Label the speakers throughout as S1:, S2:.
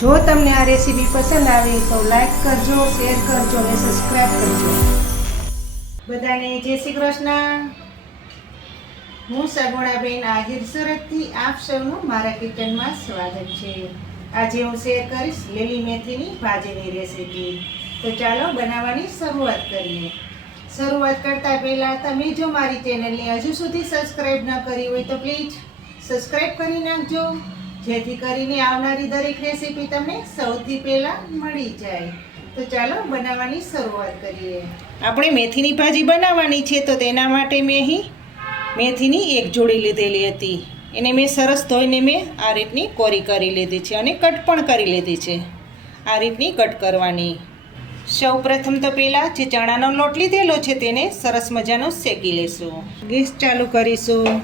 S1: જો તમને આ રેસીપી પસંદ આવી તો લાઈક કરજો, શેર કરજો અને સબસ્ક્રાઈબ કરજો. બધાને જય શ્રી કૃષ્ણ. હું સગુણાબેન આહિર સુરતથી આપ સૌનું મારા કિચનમાં સ્વાગત છે. આજે હું શેર કરીશ લીલી મેથીની ભાજીની રેસીપી. તો ચાલો બનાવવાની શરૂઆત કરીએ. શરૂઆત કરતા પહેલાં તમે જો મારી ચેનલને હજુ સુધી સબસ્ક્રાઈબ ન કરી હોય તો પ્લીઝ સબસ્ક્રાઈબ કરી નાખજો. જેથી કરીને આવનારી દરેક રેસીપી તમને સૌથી પહેલા મળી જાય. તો ચાલો બનાવવાની શરૂઆત કરીએ. આપણે મેથીની ભાજી બનાવવાની છે, તો તેના માટે મેં અહીં મેથીની એક જોડી લીધેલી હતી. એને મેં સરસ ધોઈને મેં આ રીતની કોરી કરી લીધી છે અને કટ પણ કરી લીધી છે. આ રીતની કટ કરવાની. સૌ પ્રથમ તો પહેલાં જે ચણાનો લોટ લીધેલો છે, તેને સરસ મજાનો શેકી લેશું. ગેસ ચાલુ કરીશું.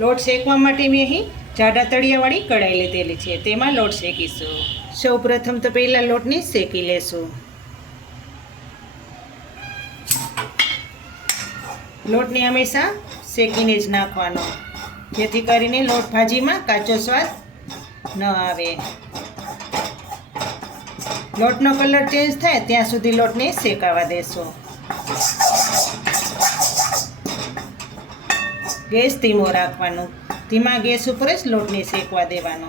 S1: લોટ શેકવા માટે મેં અહીં જાડા તળિયાવાળી કઢાઈ લીધેલી છે. તેમાં લોટ શેકીશું. સૌ પ્રથમ તો પહેલાં લોટને શેકી લેશું. લોટને હંમેશા શેકીને જ નાખવાનો, જેથી કરીને લોટ ભાજીમાં કાચો સ્વાદ ન આવે. લોટનો કલર ચેન્જ થાય ત્યાં સુધી લોટને શેકાવા દેશો. ગેસ ધીમો રાખવાનો. ધીમા ગેસ ઉપર જ લોટને શેકવા દેવાનો.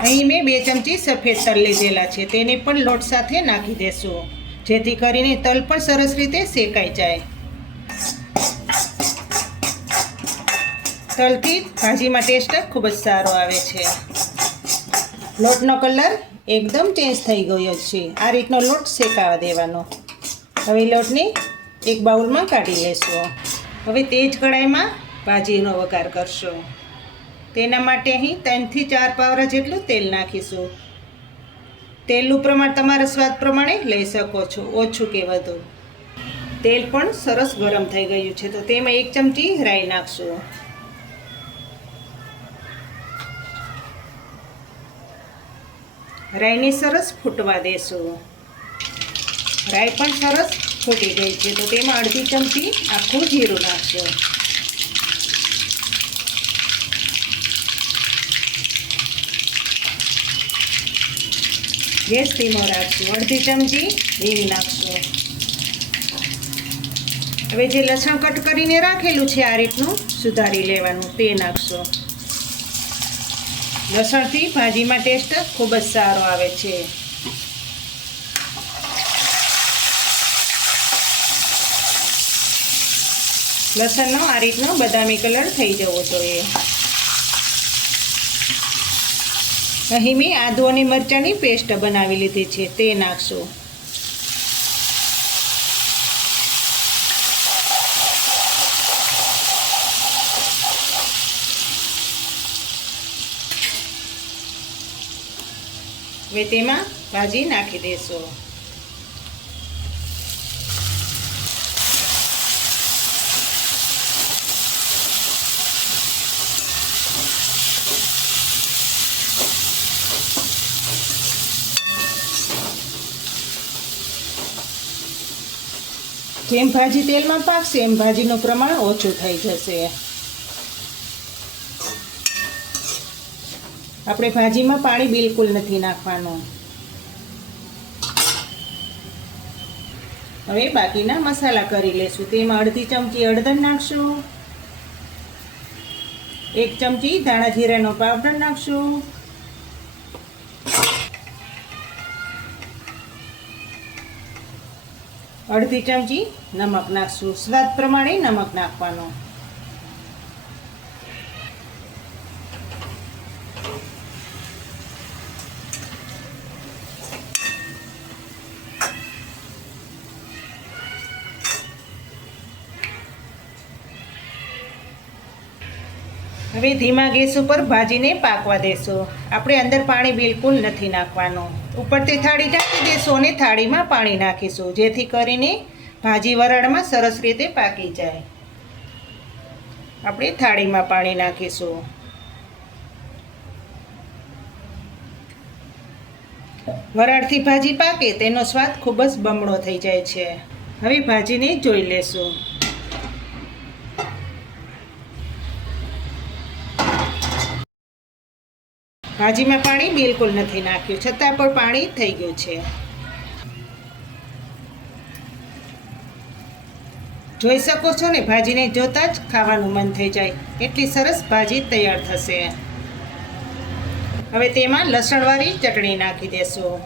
S1: અહીં મેં બે ચમચી સફેદ તલ લીધેલા છે. તેને પણ લોટ સાથે નાખી દેશું. જેથી કરીને તલ પણ સરસ રીતે શેકાઈ જાય. તલથી ભાજીમાં ટેસ્ટ ખૂબ જ સારો આવે છે. લોટનો કલર એકદમ ચેન્જ થઈ ગયો છે. આ રીતનો લોટ શેકાવા દેવાનો. હવે લોટને એક બાઉલમાં કાઢી લેશો. હવે તે જ કઢાઈમાં ભાજીનો વઘાર કરશો. તેના માટે અહીં ત્રણથી ચાર પાવરા જેટલું તેલ નાખીશું. તેલનું પ્રમાણ તમારા સ્વાદ પ્રમાણે લઈ શકો છો, ઓછું કે વધુ. તેલ પણ સરસ ગરમ થઈ ગયું છે, તો તેમાં એક ચમચી રાઈ નાખશું. રાઈને સરસ ફૂટવા દેશું. રાઈ પણ સરસ ફૂટી ગઈ છે, તો તેમાં અડધી ચમચી આખું જીરું નાખશું ગેસ ધીમો રાખશું અડધી ચમચી હિંગ નાખશું હવે જે લસણ કટ કરીને રાખેલું છે, આ રીતનું સુધારી લેવાનું, તે નાખશો. લસણથી ભાજીમાં ટેસ્ટ ખૂબ જ સારો આવે છે. લસણનો આ રીતનો બદામી કલર થઈ જવો જોઈએ. અહીં મેં આદુ અને મરચાંની પેસ્ટ બનાવી લીધી છે, તે નાખશું. હવે તેમાં ભાજી નાખી દેશો. જેમ ભાજી તેલમાં પાકશે એમ ભાજીનું પ્રમાણ ઓછું થઈ જશે. આપણે ભાજીમાં પાણી બિલકુલ નથી નાખવાનું. હવે બાકીના મસાલા કરી લેશું. તેમાં અડધી ચમચી હળદર નાખશું. એક ચમચી ધાણા જીરાનો પાવડર નાખશું. અડધી ચમચી નમક નાખશું. સ્વાદ પ્રમાણે નમક નાખવાનું. હવે ધીમા ગેસ ઉપર ભાજીને પાકવા દેશું. આપણે અંદર પાણી બિલકુલ નથી નાખવાનું. ઉપરથી થાળી ઢાંકી દેશું અને થાળીમાં પાણી નાખીશું, જેથી કરીને ભાજી વરાળમાં સરસ રીતે પાકી જાય. આપણે થાળીમાં પાણી નાખીશું. વરાળથી ભાજી પાકે, તેનો સ્વાદ ખૂબ જ બમણો થઈ જાય છે. હવે ભાજીને જોઈ લેશું. ભાજીમાં પાણી બિલકુલ નથી નાખ્યું, છતાં પણ પાણી થઈ ગયું છે. જોઈ શકો છો ને, ભાજીને જોતાં જ ખાવાનું મન થઈ જાય. એટલી સરસ ભાજી તૈયાર થશે. હવે તેમાં લસણવાળી ચટણી નાખી દેશું.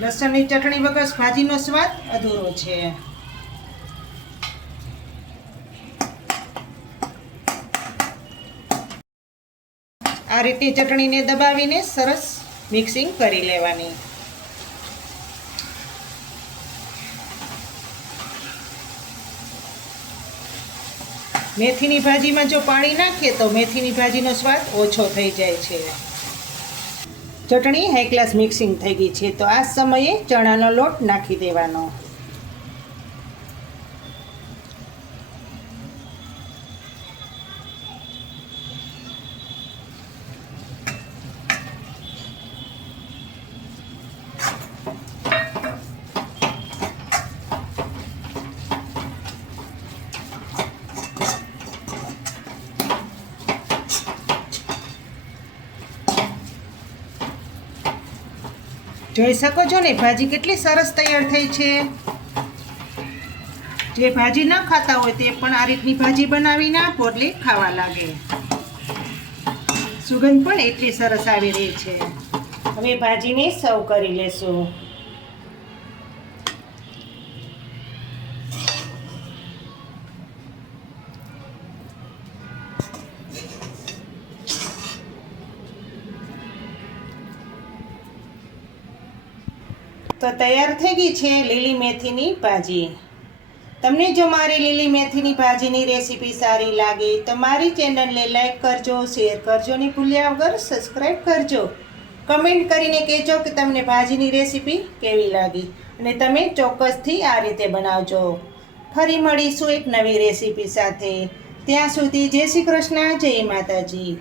S1: લસણની ચટણી વગર ભાજીનો સ્વાદ અધૂરો છે. આ રીતે ચટણીને દબાવીને સરસ મિક્સિંગ કરી લેવાની. મેથીની ભાજીમાં જો પાણી નાખીએ તો મેથીની ભાજીનો સ્વાદ ઓછો થઈ જાય છે. ચટણી હાઈ ક્લાસ મિક્સિંગ થઈ ગઈ છે, તો આ સમયે ચણાનો લોટ નાખી દેવાનો. જોઈ શકો છો ને, ભાજી કેટલી સરસ તૈયાર થઈ છે. જે ભાજી ન ખાતા હોય તે પણ આ રીતની ભાજી બનાવીને આપો એટલે ખાવા લાગે. સુગંધ પણ એટલી સરસ આવી રહી છે. હવે ભાજીને સર્વ કરી લેશું. તો તૈયાર થઈ ગઈ છે લીલી મેથીની ભાજી. તમને જો મારી લીલી મેથીની ભાજીની રેસીપી સારી લાગે તો મારી ચેનલને લાઈક કરજો, શેર કરજો ને ભૂલ્યા વગર સબસ્ક્રાઈબ કરજો. કમેન્ટ કરીને કહેજો કે તમને ભાજીની રેસીપી કેવી લાગી અને તમે ચોક્કસથી આ રીતે બનાવજો. ફરી મળીશું એક નવી રેસીપી સાથે. ત્યાં સુધી જય શ્રી કૃષ્ણ, જય માતાજી.